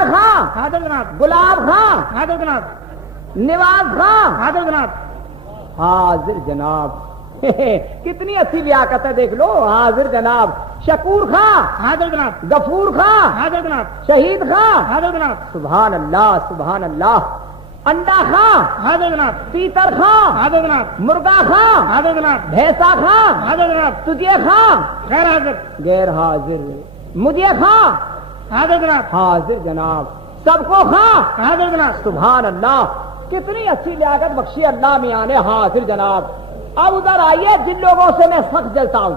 इमरान खां, हाजिर जनाब। गुलाब खां, हाजिर जनाब। निवाज खां, हाजिर जनाब। हाजिर जनाब। कितनी अच्छी लियाकत है, देख लो। हाजिर जनाब। शकूर खां, हाजिर जनाब। गफूर खां, हाजिर जनाब। शहीद खां, हाजिर जनाब। सुभान अल्लाह, सुभान अल्लाह। अंडा खां, हाजिर जनाब। तीतर खां, हाजिर जनाब। मुर्गा खां, हाजिर जनाब। भैंसा खां, हाजिर जनाब। तुझे खां, गैर हाजिर। गैर हाजिर, मुझे खां, हाजिर जनाब। हाजिर जनाब। सबको खां, हाजिर जनाब। सुभान अल्लाह। कितनी अच्छी लियाकत बख्शी अल्लाह मियां ने। हाजिर जनाब। अब उधर आइए जिन लोगों से मैं सख्त जलता हूं।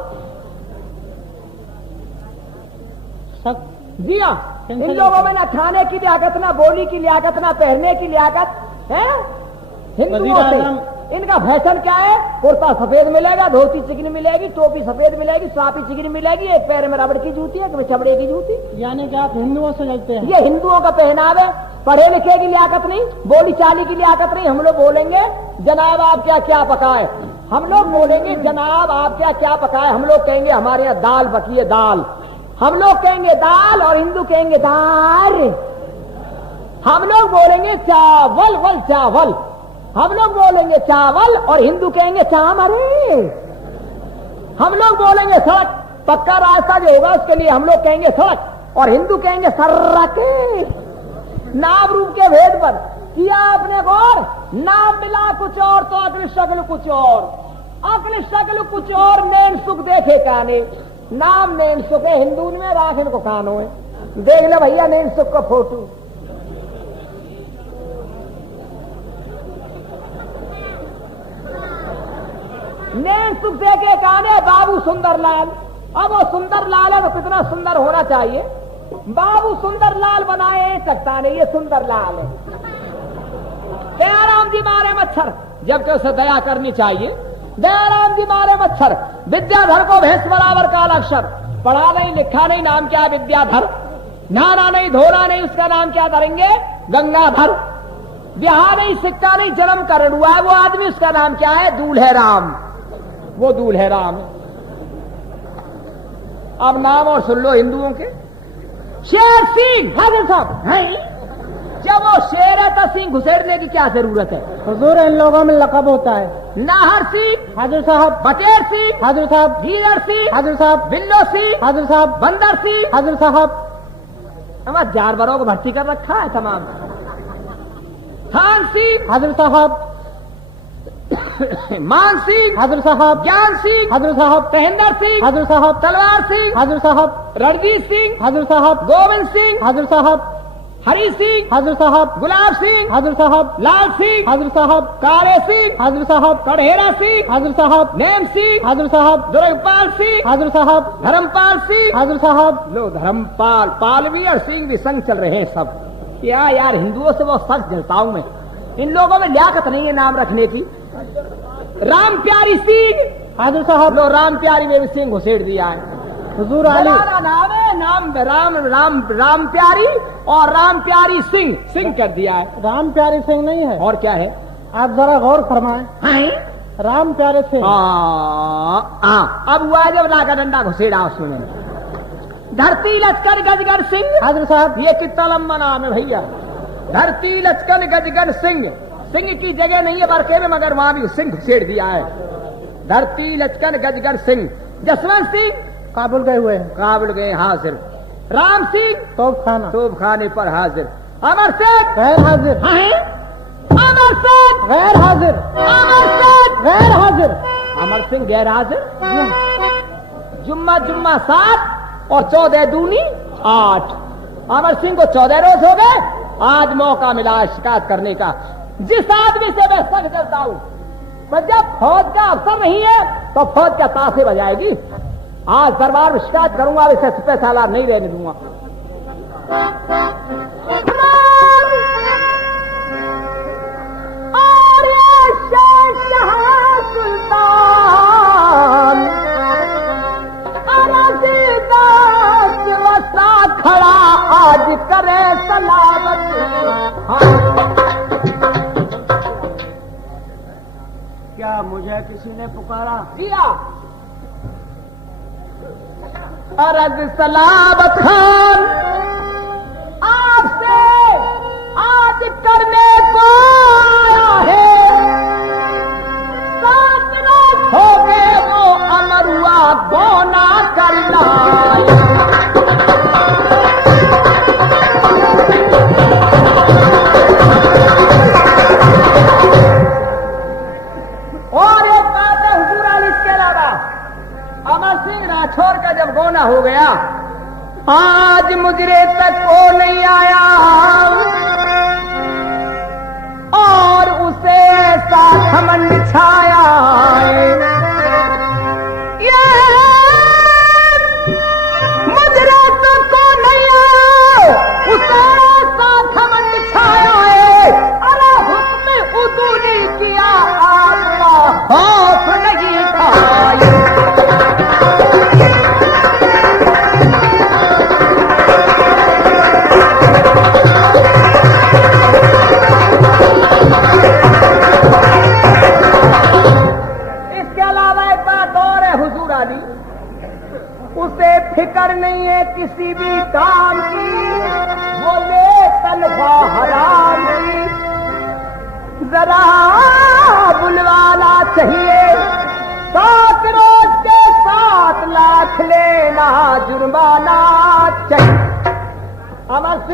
जी हाँ, इन लोगों में ना खाने की लियाकत, ना बोली की लियाकत, ना पहनने की लियाकत है। हिंदुओं से इनका फैशन क्या है? कुर्ता सफेद मिलेगा, धोती चिकनी मिलेगी, टोपी सफेद मिलेगी, साफी चिकनी मिलेगी, एक पैर में रबड़ की जूती है, एक चमड़े की जूती। यानी कि आप हिंदुओं से जलते हैं? ये हिंदुओं का पहनावे। पढ़े लिखे की लियाकत नहीं, बोली चाली की लियाकत नहीं। हम लोग बोलेंगे जनाब आप क्या क्या पकाए, हम लोग बोलेंगे जनाब आप क्या क्या पकाए, हम लोग कहेंगे हमारे यहाँ दाल पकी है, दाल। हम लोग कहेंगे दाल और हिंदू कहेंगे दाल। हम लोग बोलेंगे चावल, वल चावल। हम लोग बोलेंगे चावल और हिंदू कहेंगे चामरे। हम लोग बोलेंगे सड़क, पक्का रास्ता जो होगा उसके लिए हम लोग कहेंगे सड़क और हिंदू कहेंगे सर्रके। नाम रूप के भेद पर किया आपने गौर। नाम मिला कुछ और तो अक्ल शक्ल कुछ और, अक्ल शक्ल कुछ और। नैन सुख देखे काने, नाम नैन सुख है हिंदू में, राख इनको कानो है। देख ले भैया नैन सुख का फोटो। नैन सुख देखे काने बाबू सुंदरलाल। अब वो सुंदरलाल है तो कितना सुंदर होना चाहिए। बाबू सुंदरलाल बनाए सकता नहीं, ये सुंदरलाल है। दयाराम जी मारे मच्छर, जबकि उसे दया करनी चाहिए। दयाराम जी मारे मच्छर, विद्याधर को भैंस बराबर काला अक्षर। पढ़ा नहीं लिखा नहीं, नाम क्या विद्याधर। नहाना नहीं धोना नहीं, उसका नाम क्या धरेंगे? गंगाधर। ब्याह नहीं सिक्का नहीं, जन्म करण हुआ है वो आदमी, उसका नाम क्या है? दूल्हे राम। वो दूल्हे राम है। अब नाम और सुन लो हिंदुओं के। शेर सिंह, हाजिर साहब है। जब वो शेर है तो सिंह घुसेड़ने की क्या जरूरत है? हुजूर इन लोगों में लकब होता है। नाहर सिंह, हाजिर साहब। बटेर सिंह, हाजिर साहब। गीदड़ सिंह, हाजिर साहब। बिल्लो सिंह, हाजिर साहब। बंदर सिंह। हाजिर साहब। हमारे जानवरों को भर्ती कर रखा है तमाम। खान सिंह, हाजिर साहब। मान सिंह, हाजिर साहब। ज्ञान सिंह, हाजिर साहब। महेंद्र सिंह, हाजिर साहब। तलवार सिंह, हाजिर साहब। रणजीत सिंह, हाजिर साहब। गोविंद सिंह, हाजिर साहब। हरी सिंह, हाजिर साहब। गुलाब सिंह, हाजिर साहब। लाल सिंह, हाजिर साहब। काले सिंह, हाजिर साहब। कढ़ेरा सिंह, हाजिर साहब। नेम सिंह, हाजिर साहब। दुर्गपाल सिंह, हाजिर साहब। धर्मपाल सिंह। हाजिर साहब। लो धर्मपाल, पाल भी और सिंह भी संग चल रहे हैं सब। क्या यार हिंदुओं से वो सख्त जलता हूं मैं। इन लोगों में लियाकत नहीं है नाम रखने की। राम प्यारी सिंह, हाजिर साहब। लो राम प्यारी में भी सिंह घुसेड़ दिया है। हुजूर आली। नाम है, नाम राम राम राम प्यारी और राम प्यारी सिंह, सिंह कर दिया है। राम प्यारे सिंह नहीं है। और क्या है? आप जरा गौर फरमाएं। राम प्यारे सिंह। अब हुआ जब लाका डंडा घुसेड़ा उसमें। धरती लचकर गजगर सिंह, हाजिर साहब। ये कितना लंबा नाम है भैया। धरती लचकर गजगर सिंह। सिंह की जगह नहीं है बरके में, मगर वहां भी सिंह घुसेड़ दिया है। धरती लचकर गजगर सिंह। जसवंत सिंह काबुल गए हुए हैं। काबुल गए हाजिर। राम सिंह तोप खाना। तोप खाने पर हाजिर। अमर सिंह गैर हाजिर। अमर सिंह गैर हाजिर। अमर सिंह गैर हाजिर। अमर सिंह गैर हाजिर। जुम्मा जुम्मा 7 और 14 दूनी 8। अमर सिंह को 14 रोज हो गए। आज मौका मिला शिकायत करने का। जिस आदमी से मैं सख्त चलता हूं, पर जब फौज का अफसर नहीं है तो फौज क्या ताशे बजाएगी। आज दरबार में शिकायत करूंगा, इसे सिपह सालार नहीं रहने दूंगा। और शहंशाह सुल्तान अरज़दास वसा खड़ा आज करे सलामत। क्या मुझे किसी ने पुकारा? किया। अरज सलामत खान आपसे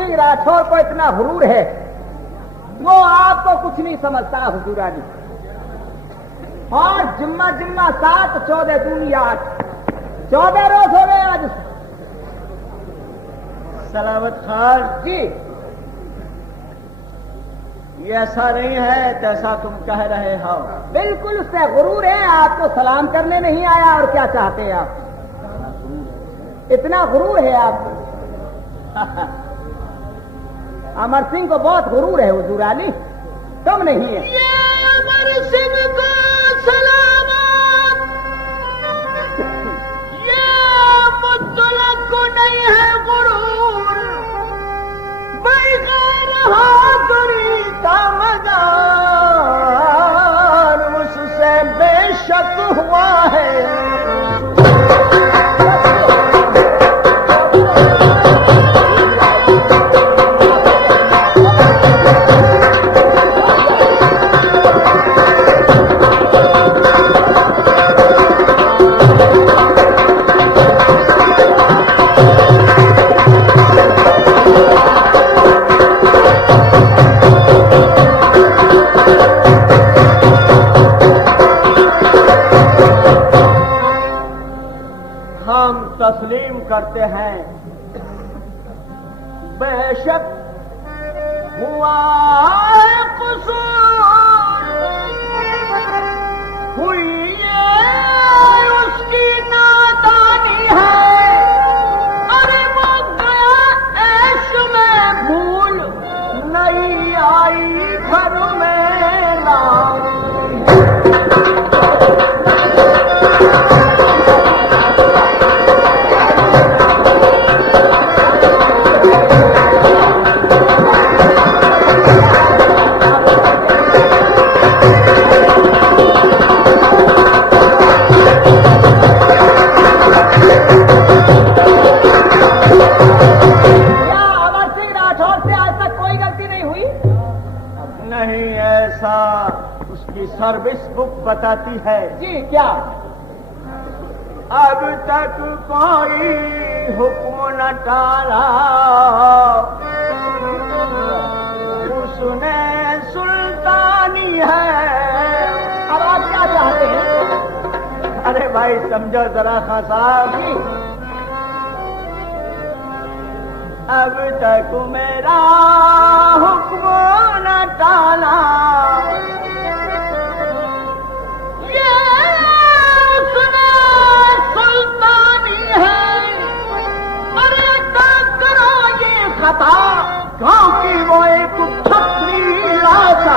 सिंह राठौर को इतना गुरूर है, वो आपको कुछ नहीं समझता हुजूर अली। और जिम्मा जिम्मा 7, 14 दूनी 8, 14 रोज हो गए आज। सलावत खान जी ये ऐसा नहीं है जैसा तुम कह रहे हो। बिल्कुल उससे गुरूर है, आपको सलाम करने नहीं आया और क्या चाहते हैं आप? इतना गुरूर है आपको। अमर सिंह को बहुत गुरूर है हुजूर अली, कम नहीं है। ये अमर सिंह को सलामत, ये मुतलक को नहीं है गुरूर, बगैर हाज़िरी का मजार मुझसे बेशक हुआ है। तस्लीम करते हैं बेशक हुआ है कसूर, हुई ये उसकी नादानी है, अरे वो गया ऐश में भूल नहीं आई घर में लाऊं। सर्विस बुक बताती है। जी क्या? अब तक कोई हुक्म न टाला, उसने सुल्तानी है। अब आप क्या चाहते हैं? अरे भाई समझो जरा खां साहब, अब तक मेरा हुक्म न टाला, गांव की वो एक छतरी लाता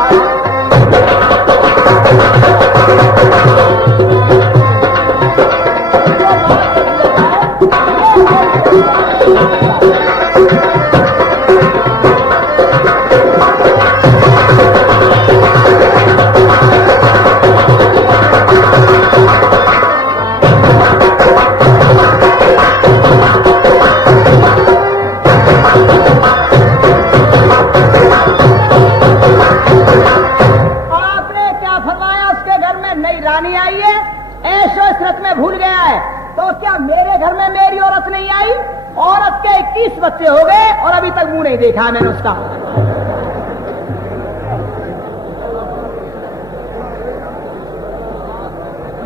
भूल गया है, तो क्या मेरे घर में मेरी औरत नहीं आई? औरत के 21 बच्चे हो गए और अभी तक मुंह नहीं देखा मैंने उसका।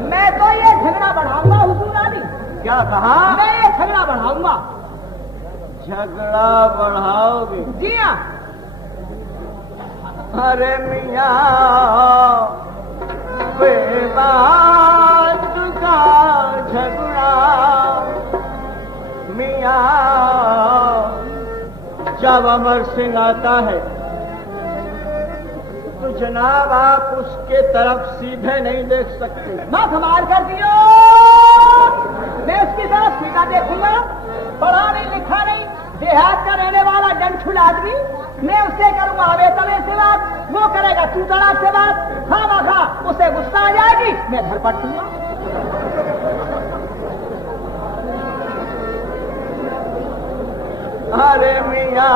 मैं तो ये झगड़ा बढ़ाऊंगा हुजूर अली। क्या कहा? मैं ये झगड़ा बढ़ाऊंगा। झगड़ा बढ़ाओगे? जी हाँ। अरे मियाँ बेबात का झगड़ा, मियाँ जब अमर सिंह आता है तो जनाब आप उसके तरफ सीधे नहीं देख सकते। मैं संभाल कर दियो, मैं उसकी तरफ सीधा देखूंगा। पढ़ा नहीं लिखा नहीं, देहात का रहने वाला डंठुल आदमी, मैं उससे करूंगा हवे तवे से बात, वो करेगा तू तड़ाक से बात। हाँ बाखा उसे गुस्सा आ जाएगी, मैं घर पट दूंगा। अरे मियाँ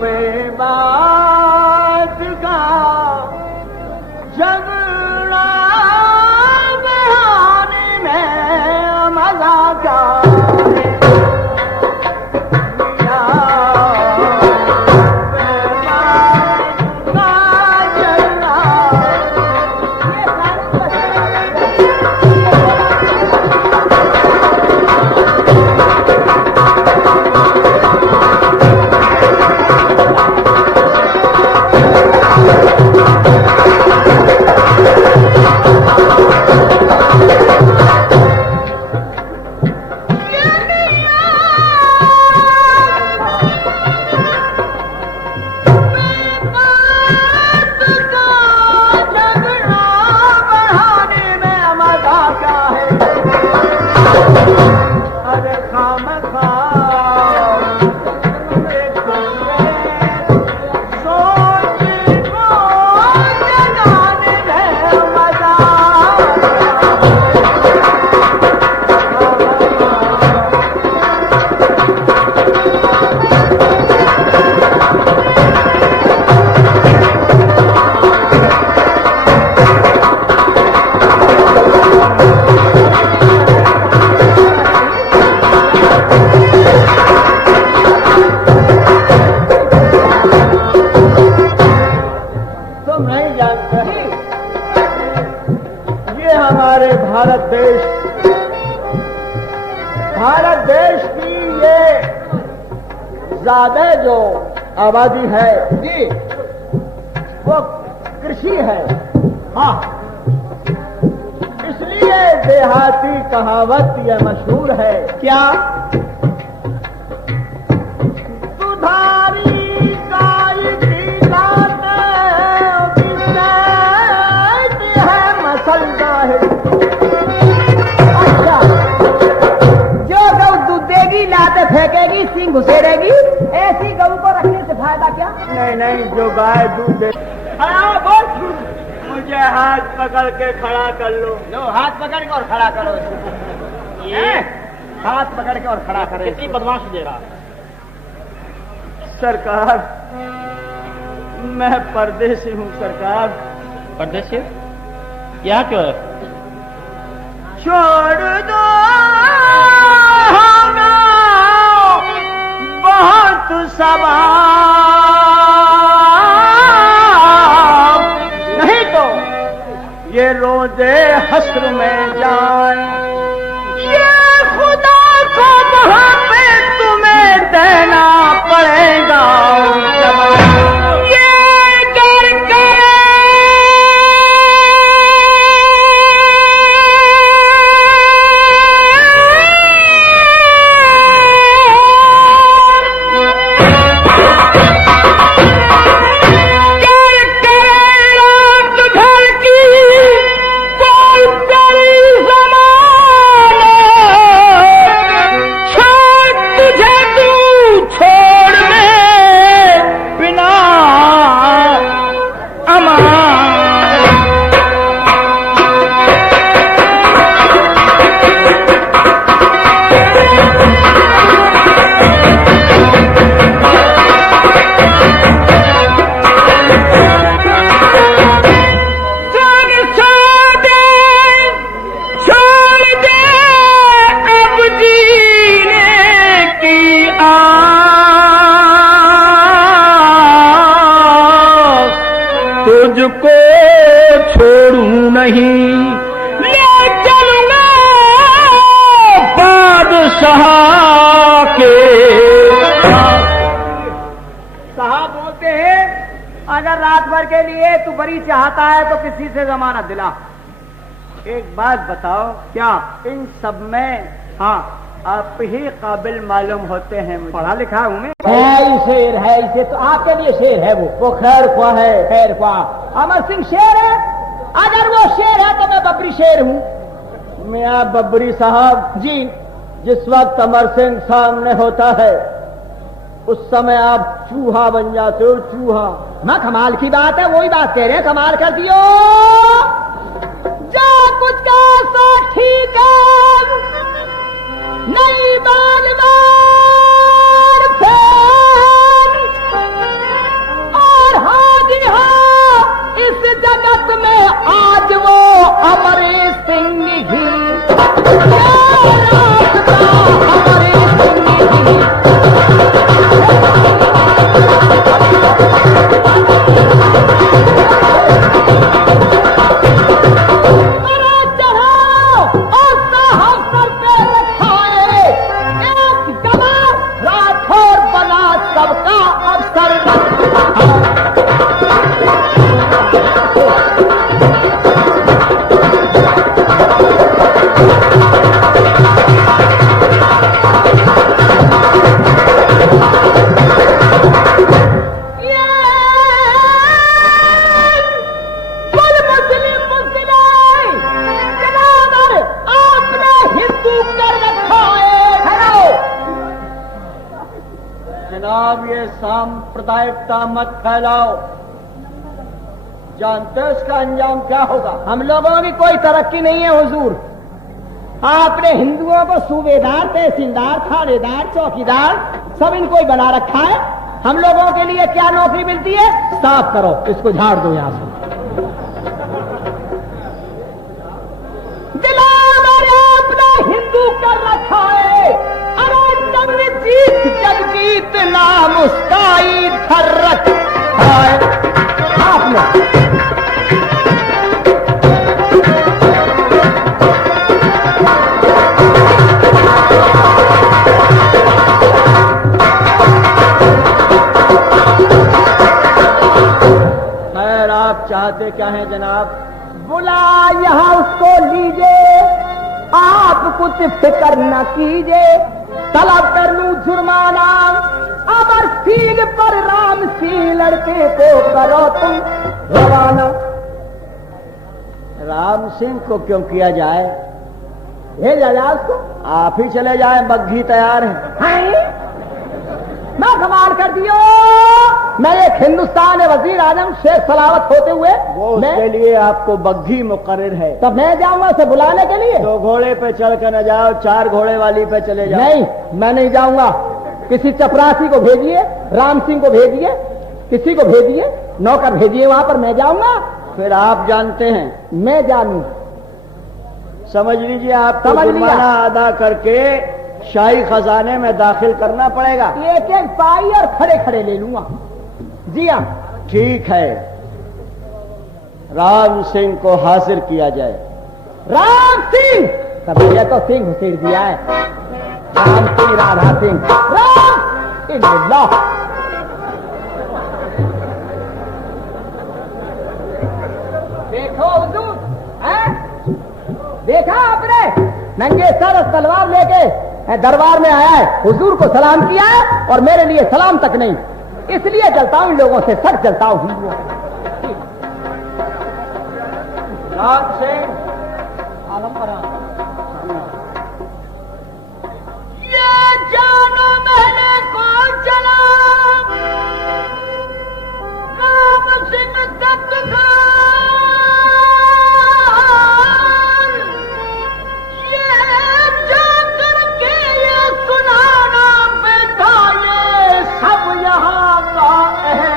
बेबात का झगड़ा बढ़ाने में मजा क्या? भारत देश की ये ज्यादा जो आबादी है जी वो कृषि है। हाँ, इसलिए देहाती कहावत यह मशहूर है क्या, दुधारी गाय की लाते है मसलदा है। अच्छा, जो गौ दूध देगी लाते फेंकेगी सिंग घुसेरेगी, ऐसी गऊ को रखने से फायदा क्या? नहीं, जो गाय दूध दे। मुझे हाथ पकड़ के खड़ा कर लो। लो, हाथ पकड़ के और खड़ा करो। ये हाथ पकड़ के और खड़ा करे। कितनी बदमाश दे रहा। सरकार, मैं परदेसी हूँ सरकार। परदेसी? यहाँ क्यों है? छोड़ दो हमें बहुत सवाब, नहीं तो ये रोज़े हश्र में जाए, ये खुदा को वहाँ पे तुम्हें देना पड़ेगा। ये करके तुझको छोड़ूं नहीं, ले चलूंगा बादशाह के। साहब बोलते हैं अगर रात भर के लिए तू बड़ी चाहता है तो किसी से जमानत दिला। एक बात बताओ, क्या इन सब में हाँ आप ही काबिल मालूम होते हैं? पढ़ा लिखा हूँ मैं। है शेर है, इसे तो आपके लिए शेर है। वो खैर ख्वाह है, खैर ख्वाह। अमर सिंह शेर है, अगर वो शेर है तो मैं बबरी शेर हूँ। मियाँ बबरी साहब जी, जिस वक्त अमर सिंह सामने होता है उस समय आप चूहा बन जाते हो, चूहा। ना कमाल की बात है, वही बात कह रहे हैं, कमाल कर दियो। जो कुछ का सो ठीक है, नहीं बाल मार और हाजी हाँ इस जगत में आज वो अमर सिंह ही। सांप्रदायिकता मत फैलाओ, जानते हो इसका अंजाम क्या होगा? हम लोगों की कोई तरक्की नहीं है हुजूर। आपने हिंदुओं को सूबेदार, तहसीलदार, थानेदार, चौकीदार सब इनको ही बना रखा है। हम लोगों के लिए क्या नौकरी मिलती है? साफ करो, इसको झाड़ दो यहां से। अपना हिंदू कर रखा है, अरे जगजीत जगजीत नाम उसका ही धर रखा है आपने। चाहते क्या है जनाब? बुला यहाँ उसको लीजिए, आप कुछ फिक्र न कीजिए, तलब कर लूं जुर्माना, अमर सील पर राम सी लड़के को करो तुम रवाना। राम सिंह को क्यों किया जाए? भेजा जाए उसको, आप ही चले जाए, बग्घी तैयार है। मैं कमाल कर दियो, मैं एक हिंदुस्तान वजीर आजम शेख सलावत होते हुए वो उसके लिए आपको बग्घी मुकर्रर है। तब मैं जाऊंगा उसे बुलाने के लिए। 2 घोड़े पे चढ़ कर न जाओ, 4 घोड़े वाली पे चले जाओ। नहीं, मैं नहीं जाऊंगा। किसी चपरासी को भेजिए, राम सिंह को भेजिए, किसी को भेजिए, नौकर भेजिए वहां पर, मैं जाऊंगा। फिर आप जानते हैं, मैं जानू, समझ लीजिए, आपको समझ लिया। जुर्माना अदा करके शाही खजाने में दाखिल करना पड़ेगा। एक एक पाई और खड़े खड़े ले लूंगा। जी हाँ, ठीक है, राम सिंह को हाजिर किया जाए। राम सिंह, तब ये तो सिंह घुसेड़ दिया है। राम सिंह, राधा सिंह, राम इल्लाह। देखो हुजूर, हैं? देखा आपने, नंगे सर तलवार लेके दरबार में आया है, हुजूर को सलाम किया है और मेरे लिए सलाम तक नहीं। इसलिए चलता हूं लोगों से, सच चलता हूं हिंदुओं से। राम सिंह, ये जानो मैंने को चला राम सिंह तत्काल, ये जाकर के ये सुनाना बेटा, ये सब यहाँ का है।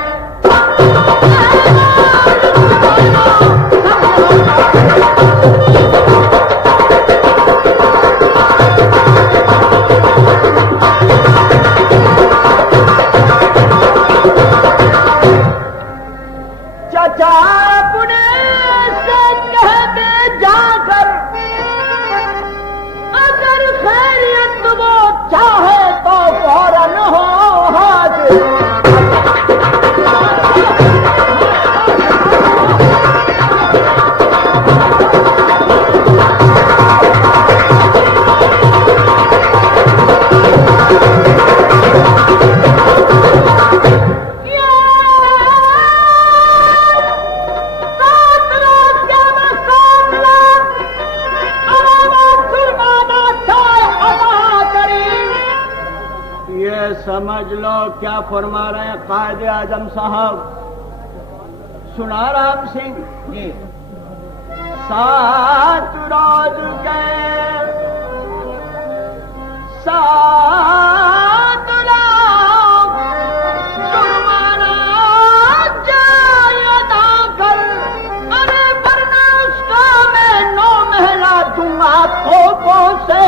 चाचा अपने से कह दे जाकर, अगर खैरियत वो चाहे तो फौरन हो हाजिर। समझ लो क्या फरमा रहे हैं कायदे आजम साहब। सुना राम सिंह जी, 7 रोज गए 7 लाख जुर्माना जाए अदा कर, अरे वरना उसका मैं 9 महीना दूंगा तोपों से।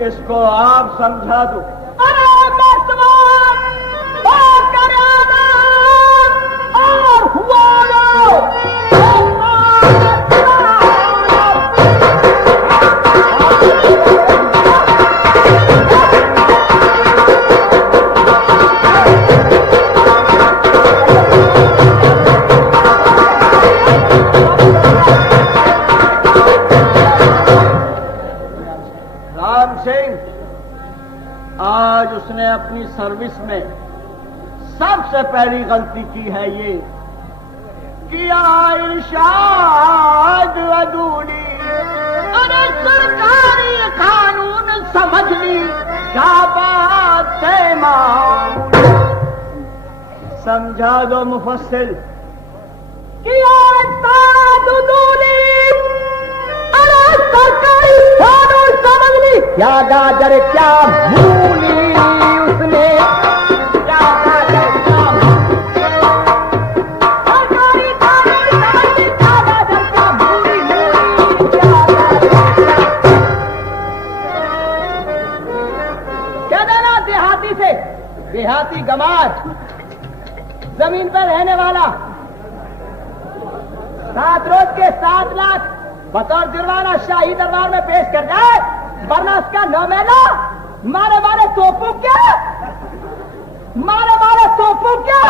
इसको आप समझा दो। अरे बात कर और हुआ राम सिंह, आज उसने अपनी सर्विस में सबसे पहली गलती की है ये किया इरशाद अदूली। अरे सरकारी कानून समझ ली, क्या बात है माँ। समझा दो मुफस्सिल। किया इरशाद-उदूली, अरे सरकारी कानून समझ ली, क्या गाजर क्या मूली उसने, क्या गाजर क्या मूली। सरकारी कानून समझ ली, क्या गाजर क्या मूली, क्या गाजर क्या। कह देना देहाती से, देहाती गमार, जमीन पर रहने वाला, 7 रोज के 7 लाख बतौर जुर्माना शाही दरबार में पेश कर जाए, वरना उसका 9 महीना मारे मारे तोपू क्या, मारे मारे तोपू क्या।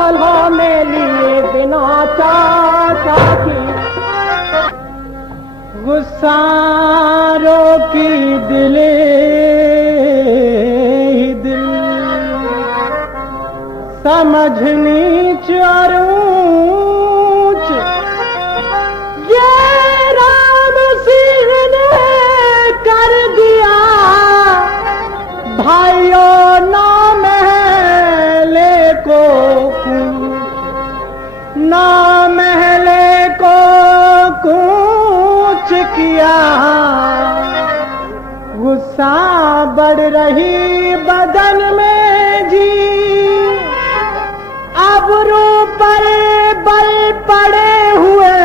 सलाह में लिए बिना चाचा की गुस्सारों की दिले ही दिल समझनी चरूच ये राम सिंह ने कर दिया भाइयों ना महले को ना महले को कूच किया गुस्सा बढ़ रही बदन में जी अब रो पड़े हुए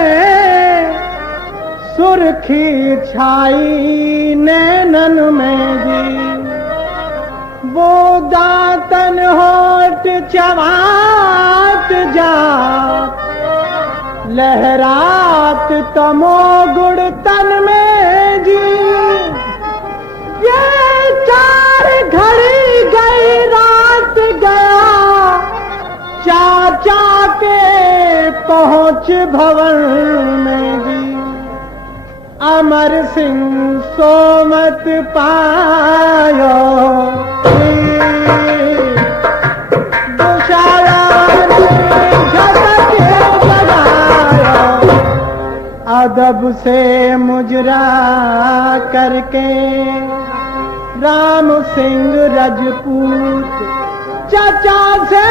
सुर्खी छाई नैनन में जी, वो दातन होठ चबात जात, लहरात तमो गुड़ तन में जी। ये चार घड़ी गई रात गया, चाचा के पहुंच भवन में जी। अमर सिंह सोमत पायो, दुशाला ने झटके जगायो, अदब से मुजरा करके राम सिंह रजपूत चाचा से